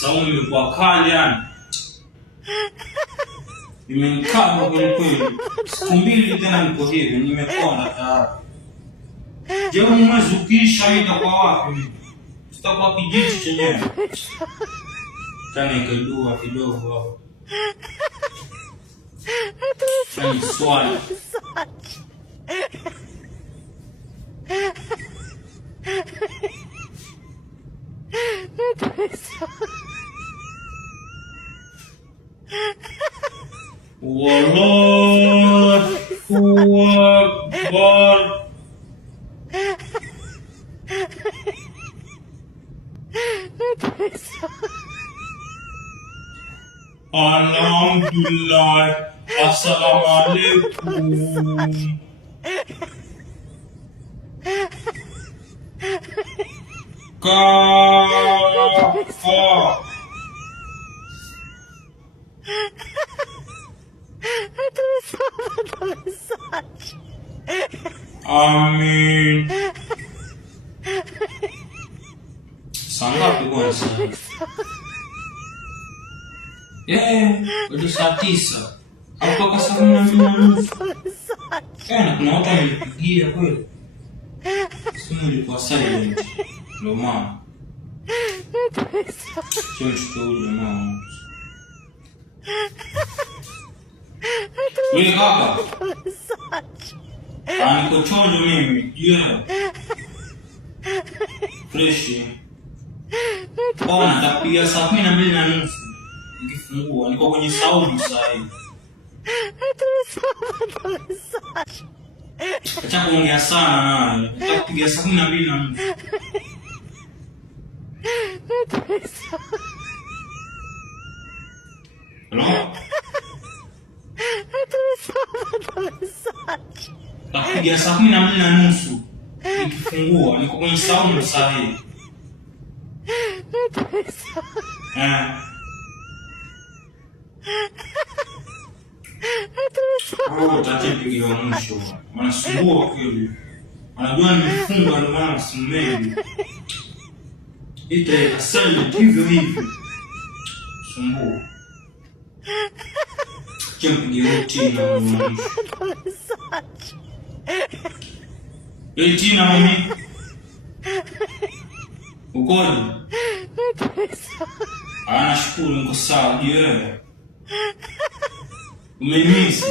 Saumu imekuwa kali yani. Imenikaba kweli kweli. Siku mbili tena niko hivi, nimepona tayari. Je, mwezi ukiisha itakuwa wapi? Tutakuwa kijiji chenyewe. Tani ikadua kidogo hapo. Tani swali. Wallahu Akbar. Alhamdulillah. Assalamualaikum. Amin. Sangat puasa. Udah saa 9. Apakah sama minum? Kuna watu wamenipigia kweli. Simu ilikuwa silent. Ndio maana. Mama. Wewe kaka. Niko chonjo mimi. Fresh. Nitapiga saa 12:30. Nikifungua niko kwenye saumu sasa hivi. Acha kuongea sana naye. Nitakupigia saa 12:30. Hello? Nitakupigia saa 12:30. Nikifungua niko kwenye saumu sasa hivi. Tatipigia mwisho. Wanasumbua kweli. Wanajua nimefunga ndio maana wasimemi. Silent hivyo hivyo. Sumbua. Kimpigia Tina mwisho. Tina mami. Ukoje? Nashukuru niko sawa. Umenimisi?